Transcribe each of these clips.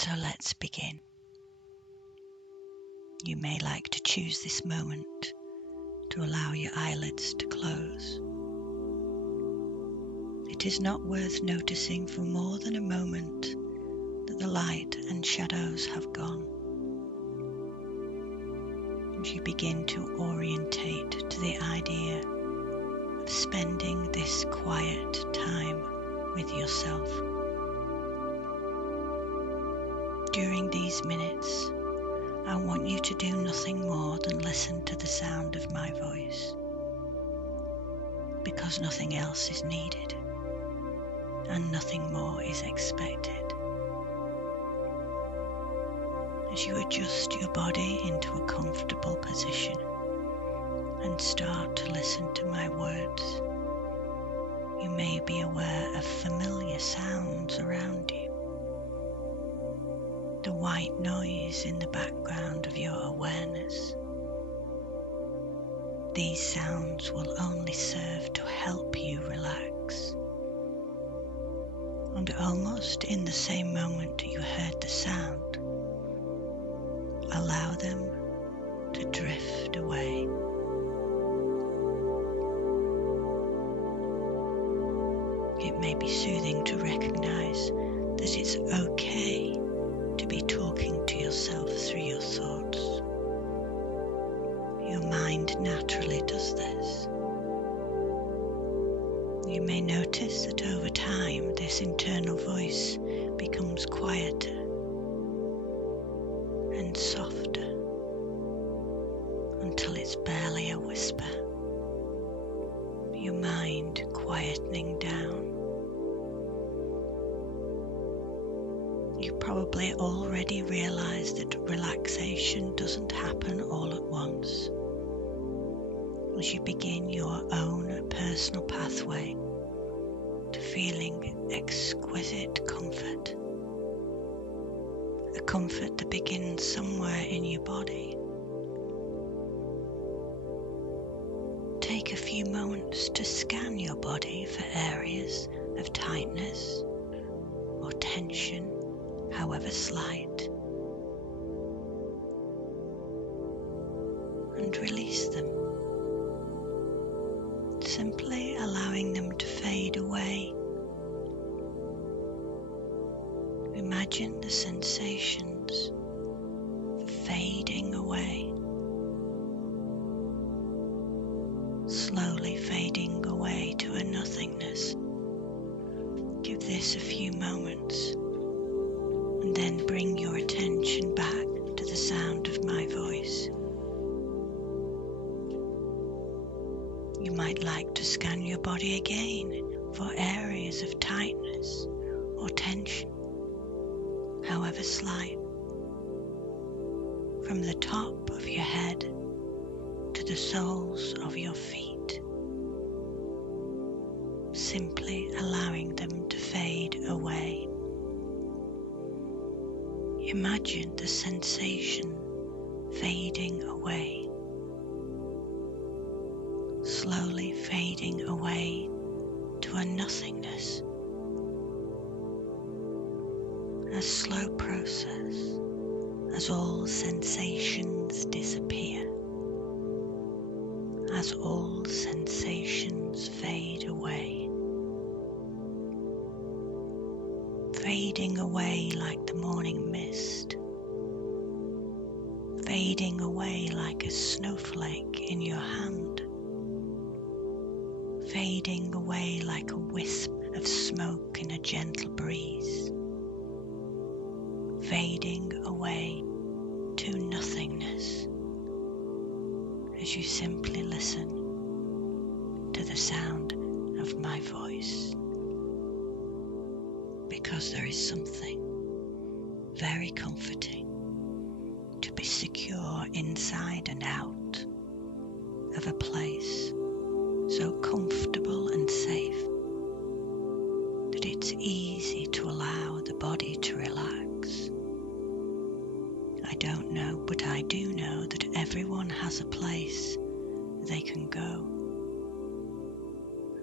So let's begin. You may like to choose this moment to allow your eyelids to close. It is not worth noticing for more than a moment that the light and shadows have gone. As you begin to orientate to the idea of spending this quiet time with yourself. During these minutes, I want you to do nothing more than listen to the sound of my voice, because nothing else is needed and nothing more is expected. As you adjust your body into a comfortable position and start to listen to my words, you may be aware of familiar sounds around you. The white noise in the background of your awareness. These sounds will only serve to help you relax. And almost in the same moment you heard the sound, allow them to drift away. It may be soothing to recognize that it's okay to be talking to yourself through your thoughts. Your mind naturally does this. You may notice that over time this internal voice becomes quieter and softer until it's barely a whisper. Your mind quietening down. You probably already realize that relaxation doesn't happen all at once. As you begin your own personal pathway to feeling exquisite comfort, a comfort that begins somewhere in your body. Take a few moments to scan your body for areas of tightness or tension, however slight, and release them, simply allowing them to fade away. Imagine the sensations fading away, slowly fading away to a nothingness. Give this a few moments, and then bring your attention back to the sound of my voice. You might like to scan your body again for areas of tightness or tension, however slight, from the top of your head to the soles of your feet, simply allowing them to fade away. Imagine the sensation fading away, slowly fading away to a nothingness. A slow process as all sensations disappear, as all sensations fade away. Fading away like the morning mist, fading away like a snowflake in your hand, fading away like a wisp of smoke in a gentle breeze, fading away to nothingness as you simply listen to the sound of my voice. Because there is something very comforting to be secure inside and out of a place so comfortable and safe that it's easy to allow the body to relax. I don't know, but I do know that everyone has a place they can go,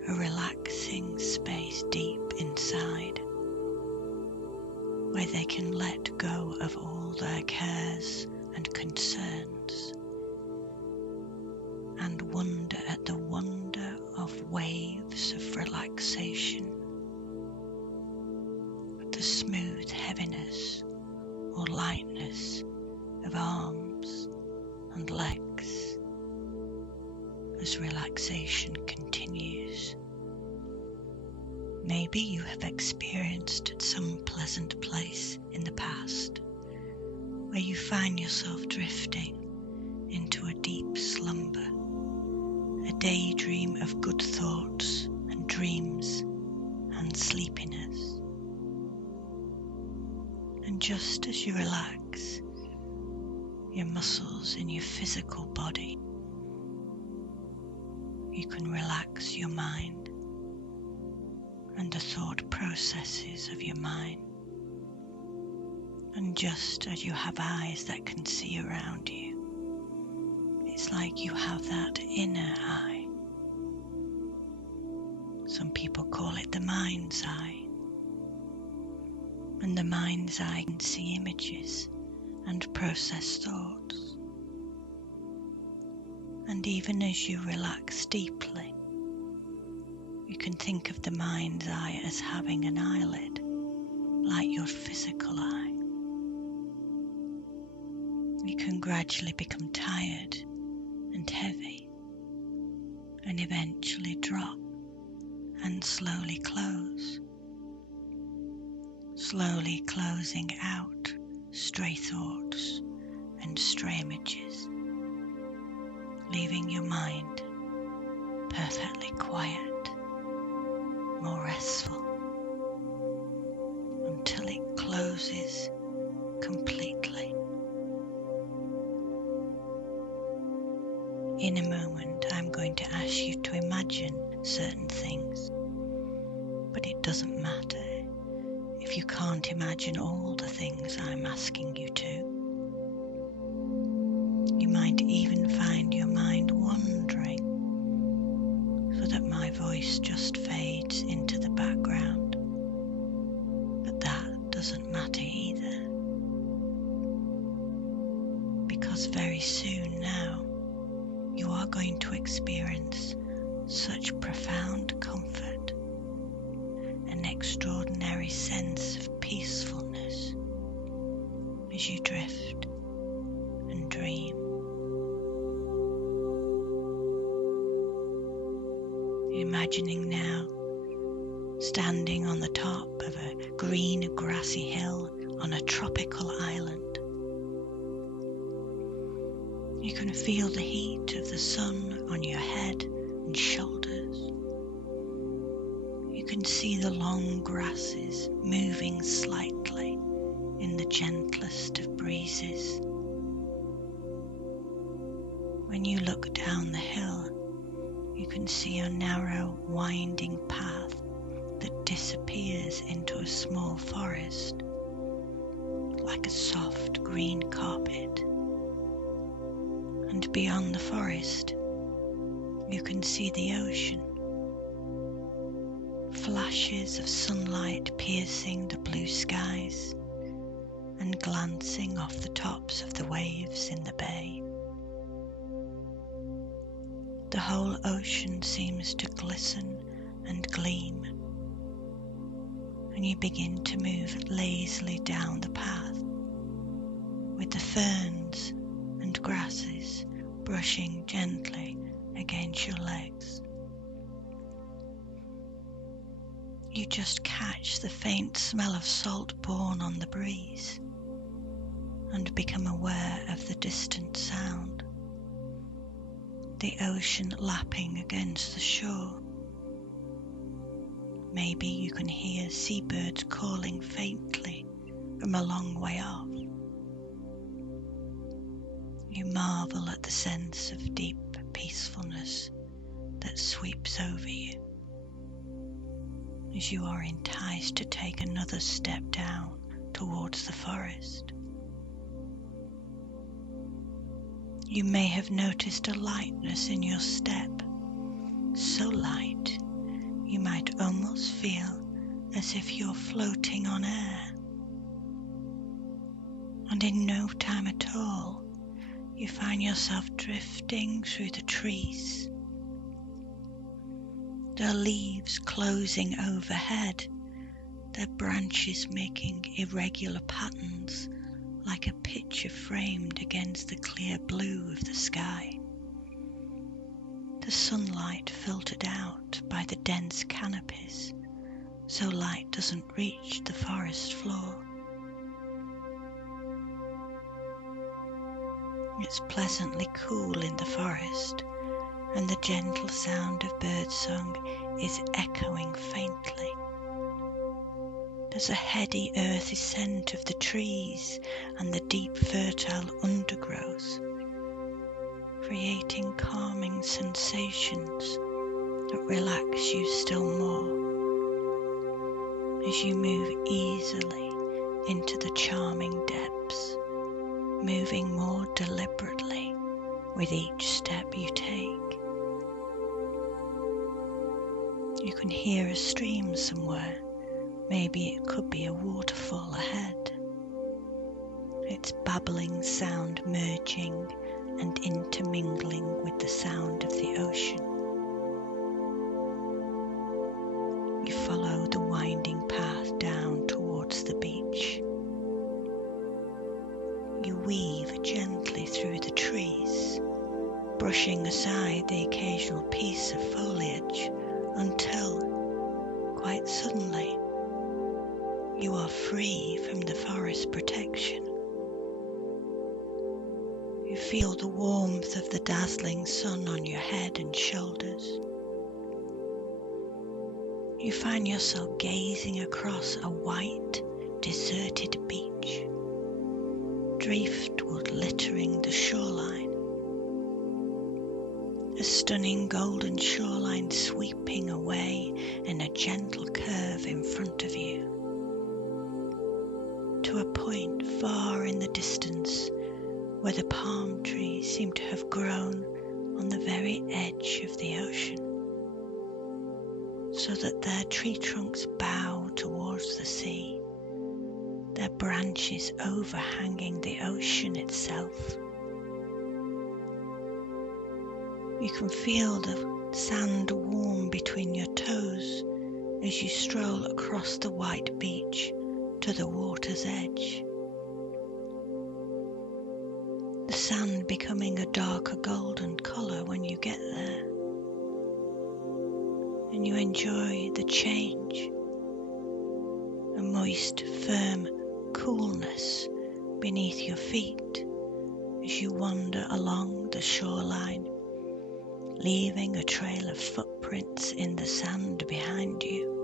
a relaxing space deep inside, where they can let go of all their cares and concerns and wonder at the wonder of waves of relaxation, the smooth heaviness or lightness of arms and legs as relaxation continues. Maybe you have experienced at some pleasant place in the past where you find yourself drifting into a deep slumber, a daydream of good thoughts and dreams and sleepiness. And just as you relax your muscles in your physical body, you can relax your mind and the thought processes of your mind. And just as you have eyes that can see around you, it's like you have that inner eye. Some people call it the mind's eye. And the mind's eye can see images and process thoughts. And even as you relax deeply, you can think of the mind's eye as having an eyelid, like your physical eye. You can gradually become tired and heavy, and eventually drop and slowly close, slowly closing out stray thoughts and stray images, leaving your mind perfectly quiet, more restful, until it closes completely. In a moment, I'm going to ask you to imagine certain things, but it doesn't matter if you can't imagine all the things I'm asking you to. You might even find your mind wandering, so that my voice just fades into the background, but that doesn't matter either, because very soon now you are going to experience such profound comfort, an extraordinary sense of peacefulness as you drift and dream. Imagining now standing on the top of a green grassy hill on a tropical island. You can feel the heat of the sun on your head and shoulders. You can see the long grasses moving slightly in the gentlest of breezes. When you look down the hill, you can see a narrow, winding path that disappears into a small forest, like a soft green carpet. And beyond the forest, you can see the ocean. Flashes of sunlight piercing the blue skies and glancing off the tops of the waves in the bay. The whole ocean seems to glisten and gleam, and you begin to move lazily down the path, with the ferns and grasses brushing gently against your legs. You just catch the faint smell of salt borne on the breeze and become aware of the distant sound, the ocean lapping against the shore. Maybe you can hear seabirds calling faintly from a long way off. You marvel at the sense of deep peacefulness that sweeps over you as you are enticed to take another step down towards the forest. You may have noticed a lightness in your step, so light you might almost feel as if you're floating on air. And in no time at all, you find yourself drifting through the trees, their leaves closing overhead, their branches making irregular patterns like a picture framed against the clear blue of the sky. The sunlight filtered out by the dense canopies, so light doesn't reach the forest floor. It's pleasantly cool in the forest, and the gentle sound of birdsong is echoing faintly. There's a heady earthy scent of the trees and the deep fertile undergrowth, creating calming sensations that relax you still more as you move easily into the charming depths, moving more deliberately with each step you take. You can hear a stream somewhere. Maybe it could be a waterfall ahead. Its babbling sound merging and intermingling with the sound of the ocean. You follow the winding path down towards the beach. You weave gently through the trees, brushing aside the occasional piece of foliage until, quite suddenly, you are free from the forest protection. You feel the warmth of the dazzling sun on your head and shoulders. You find yourself gazing across a white, deserted beach, driftwood littering the shoreline. A stunning golden shoreline sweeping away in a gentle curve in front of you, to a point far in the distance where the palm trees seem to have grown on the very edge of the ocean, so that their tree trunks bow towards the sea, their branches overhanging the ocean itself. You can feel the sand warm between your toes as you stroll across the white beach to the water's edge. The sand becoming a darker golden colour when you get there, and you enjoy the change, a moist, firm coolness beneath your feet as you wander along the shoreline, leaving a trail of footprints in the sand behind you.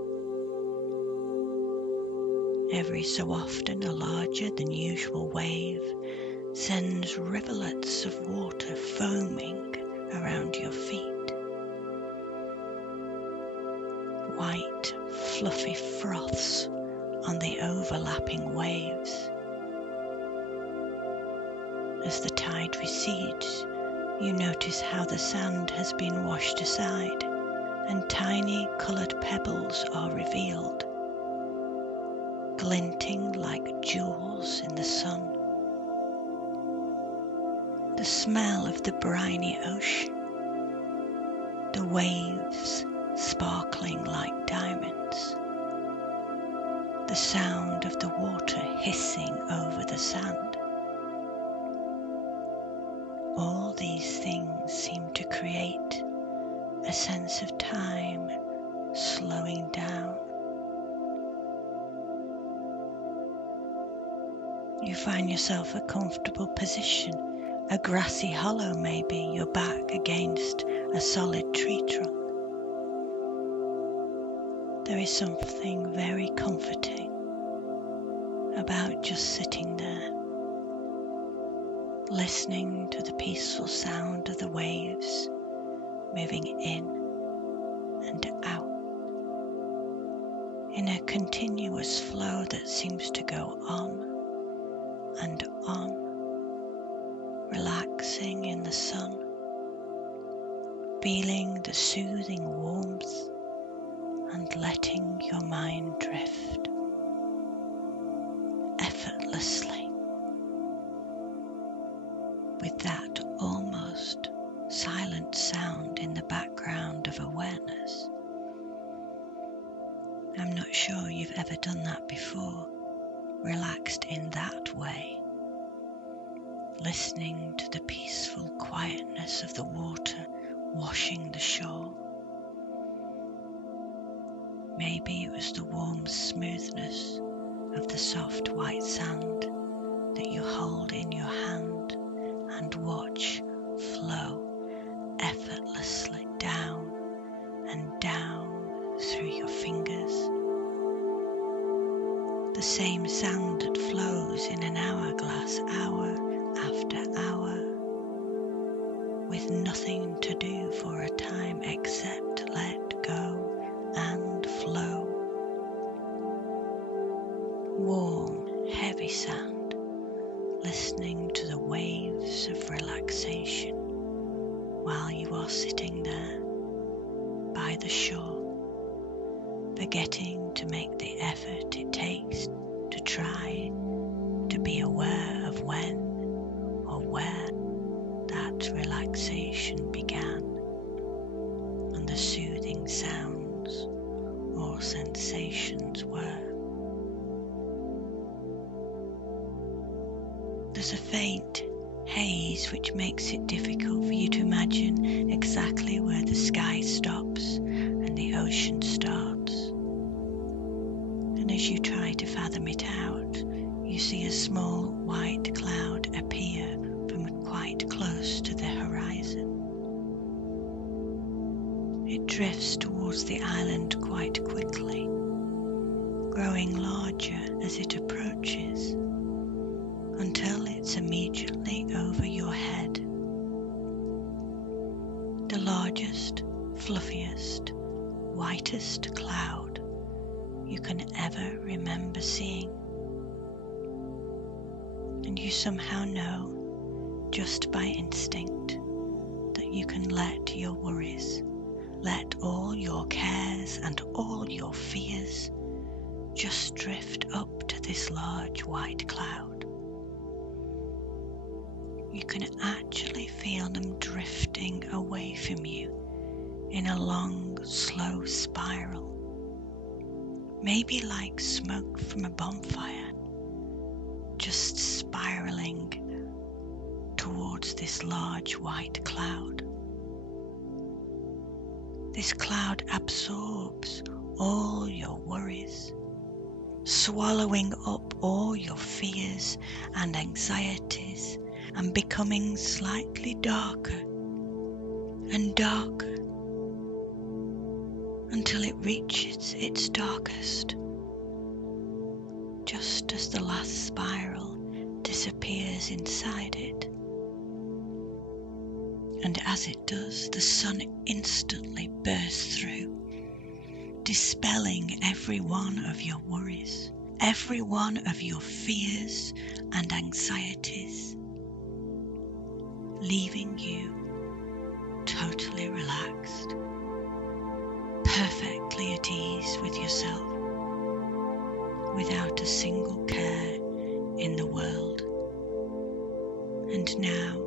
Every so often a larger than usual wave sends rivulets of water foaming around your feet. White, fluffy froths on the overlapping waves. As the tide recedes, you notice how the sand has been washed aside and tiny coloured pebbles are revealed, glinting like jewels in the sun. The smell of the briny ocean, the waves sparkling like diamonds, the sound of the water hissing over the sand. All these things seem to create a sense of time slowing down. You find yourself a comfortable position, a grassy hollow maybe, your back against a solid tree trunk. There is something very comforting about just sitting there, listening to the peaceful sound of the waves moving in and out in a continuous flow that seems to go on and on, relaxing in the sun, feeling the soothing warmth and letting your mind drift effortlessly sure you've ever done that before, relaxed in that way, listening to the peaceful quietness of the water washing the shore. Maybe it was the warm smoothness of the soft white sand that you hold in your hand and watch flow effortlessly down and down through your fingers. The same sand that flows in an hourglass hour after hour, with nothing to do for a time except let go and flow. Warm, heavy sand, listening to the waves of relaxation while you are sitting there by the shore, forgetting to make the effort it takes to try to be aware of when or where that relaxation began and the soothing sounds or sensations were. There's a faint haze which makes it difficult for you to imagine exactly where the sky stops and the ocean starts. And as you try to fathom it out, you see a small white cloud appear from quite close to the horizon. It drifts towards the island quite quickly, growing larger as it approaches, until it's immediately over your head. The largest, fluffiest, whitest cloud you can ever remember seeing. And you somehow know, just by instinct, that you can let your worries, let all your cares and all your fears just drift up to this large white cloud. You can actually feel them drifting away from you in a long, slow spiral, maybe like smoke from a bonfire, just spiraling towards this large white cloud. This cloud absorbs all your worries, swallowing up all your fears and anxieties, and becoming slightly darker and darker until it reaches its darkest, just as the last spiral disappears inside it. And as it does, the sun instantly bursts through, dispelling every one of your worries, every one of your fears and anxieties, leaving you totally relaxed, perfectly at ease with yourself, without a single care in the world. And now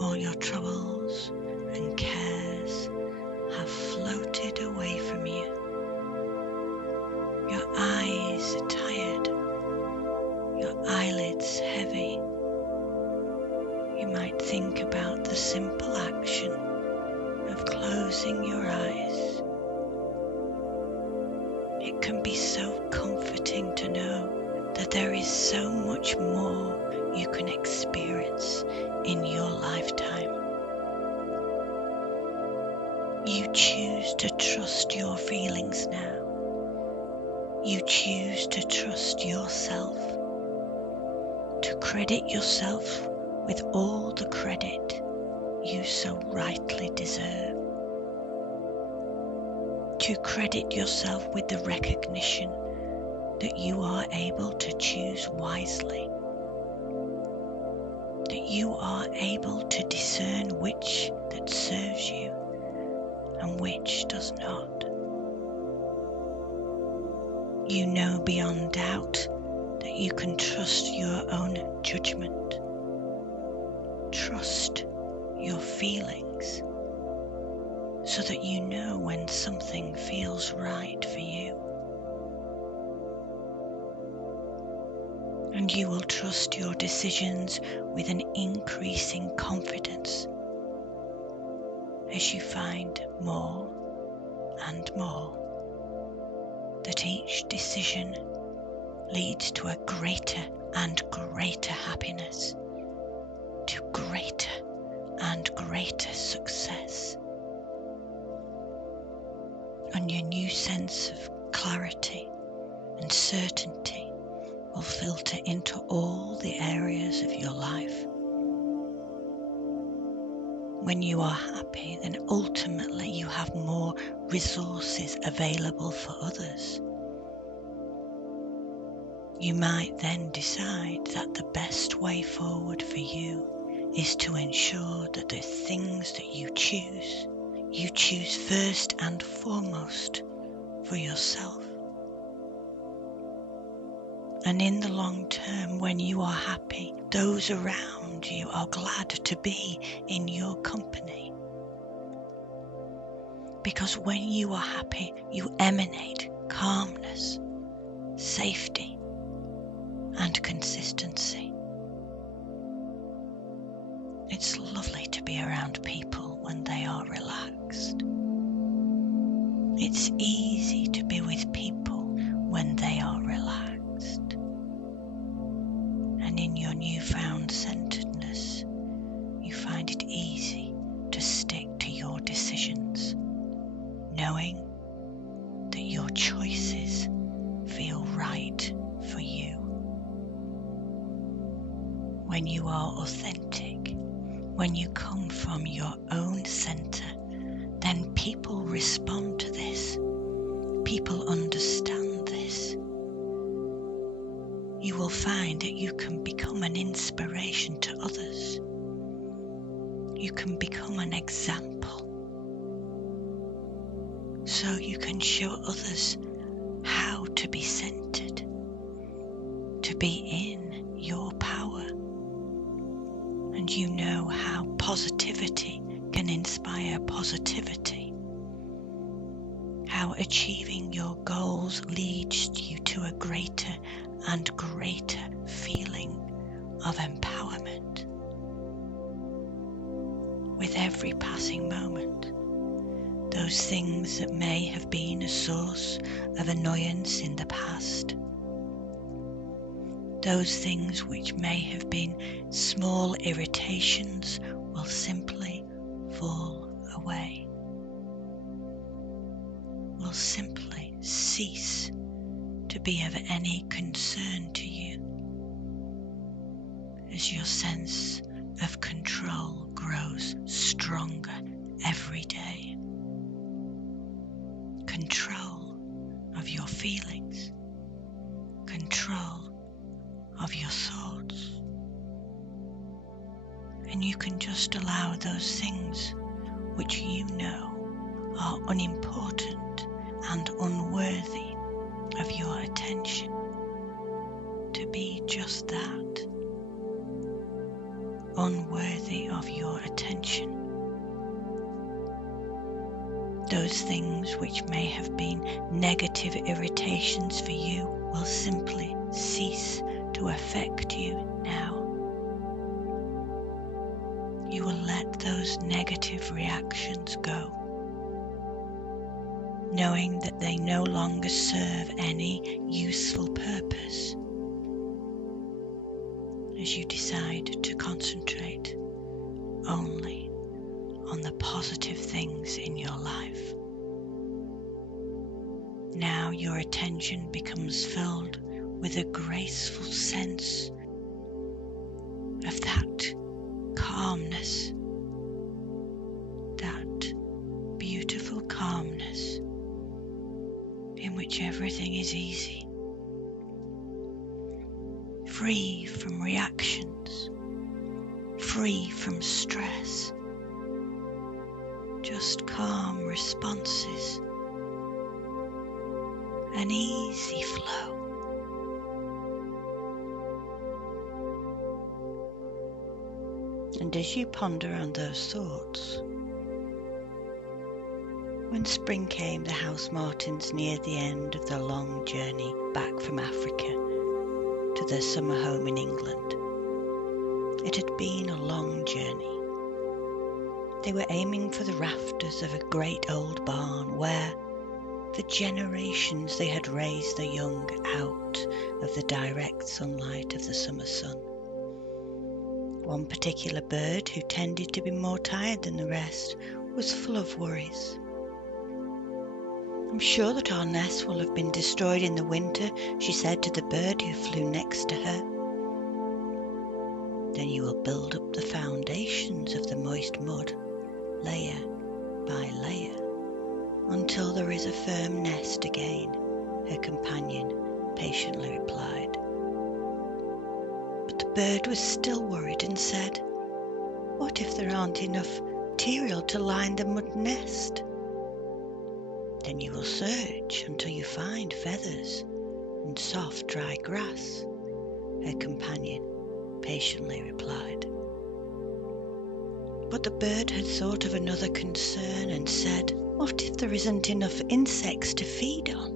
all your troubles and cares have floated away from you. Your eyes are tired, your eyelids heavy. You might think about the simple action of closing your eyes. It can be so comforting to know that there is so much more you can experience in your lifetime. You choose to trust your feelings now. You choose to trust yourself, to credit yourself with all the credit you so rightly deserve, to credit yourself with the recognition that you are able to choose wisely, that you are able to discern which that serves you and which does not. You know beyond doubt that you can trust your own judgment. Trust your feelings so that you know when something feels right for you. And you will trust your decisions with an increasing confidence as you find more and more that each decision leads to a greater and greater happiness, to greater and greater success. And your new sense of clarity and certainty will filter into all the areas of your life. When you are happy, then ultimately you have more resources available for others. You might then decide that the best way forward for you is to ensure that the things that you choose first and foremost for yourself. And in the long term, when you are happy, those around you are glad to be in your company. Because when you are happy, you emanate calmness, safety, and consistency. It's lovely to be around people when they are relaxed. It's easy to be with people when they are relaxed. And in your newfound centeredness, you find it easy to stick to your decisions, knowing that your choices feel right for you. When you are authentic, when you come from your own center, then people respond to this. People understand this. You will find that you can become an inspiration to others. You can become an example. So you can show others how to be centered, to be in your power. And you know how positivity can inspire positivity. How achieving your goals leads you to a greater and greater feeling of empowerment. With every passing moment, those things that may have been a source of annoyance in the past, those things which may have been small irritations will simply fall away, will simply cease to be of any concern to you as your sense of control grows stronger every day. Control of your feelings, control of your thoughts. And you can just allow those things which you know are unimportant and unworthy of your attention to be just that, unworthy of your attention. Those things which may have been negative irritations for you will simply cease to affect you now. You will let those negative reactions go, knowing that they no longer serve any useful purpose, as you decide to concentrate only on the positive things in your life. Now your attention becomes filled with a graceful sense of that calmness, that beautiful calmness in which everything is easy, free from reactions, free from stress, just calm responses, an easy flow. And as you ponder on those thoughts, when spring came, the house martins neared the end of their long journey back from Africa to to their summer home in England. It had been a long journey. They were aiming for the rafters of a great old barn where, for generations, they had raised their young out of the direct sunlight of the summer sun. One particular bird, who tended to be more tired than the rest, was full of worries. "I'm sure that our nest will have been destroyed in the winter," she said to the bird who flew next to her. "Then you will build up the foundations of the moist mud, layer by layer, until there is a firm nest again," her companion patiently replied. But the bird was still worried and said, "What if there aren't enough material to line the mud nest?" "Then you will search until you find feathers and soft dry grass," her companion patiently replied. But the bird had thought of another concern and said, "What if there isn't enough insects to feed on?"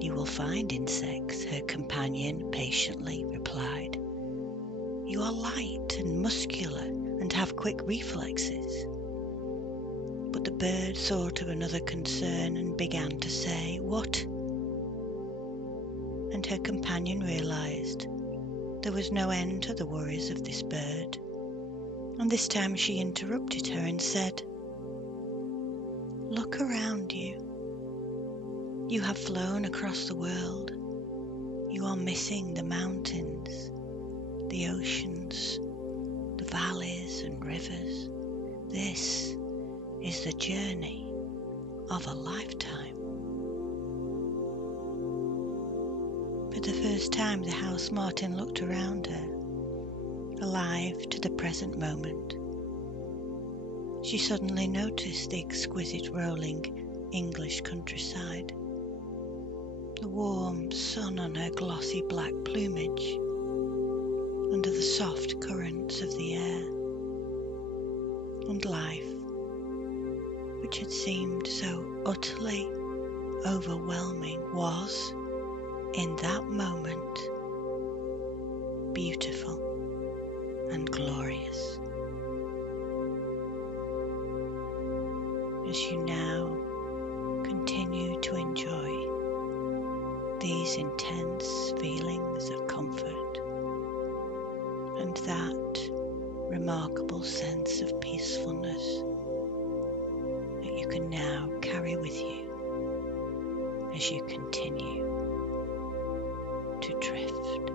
"You will find insects," her companion patiently replied. "You are light and muscular and have quick reflexes." But the bird thought of another concern and began to say, "What?" And her companion realized there was no end to the worries of this bird. And this time she interrupted her and said, "Look around you. You have flown across the world. You are missing the mountains, the oceans, the valleys and rivers. This is the journey of a lifetime." For the first time, the house martin looked around her, alive to the present moment. She suddenly noticed the exquisite rolling English countryside, the warm sun on her glossy black plumage, under the soft currents of the air, and life, which had seemed so utterly overwhelming, was, in that moment, beautiful and glorious. As you now continue to enjoy these intense feelings of comfort and that remarkable sense of peacefulness that you can now carry with you as you continue to drift.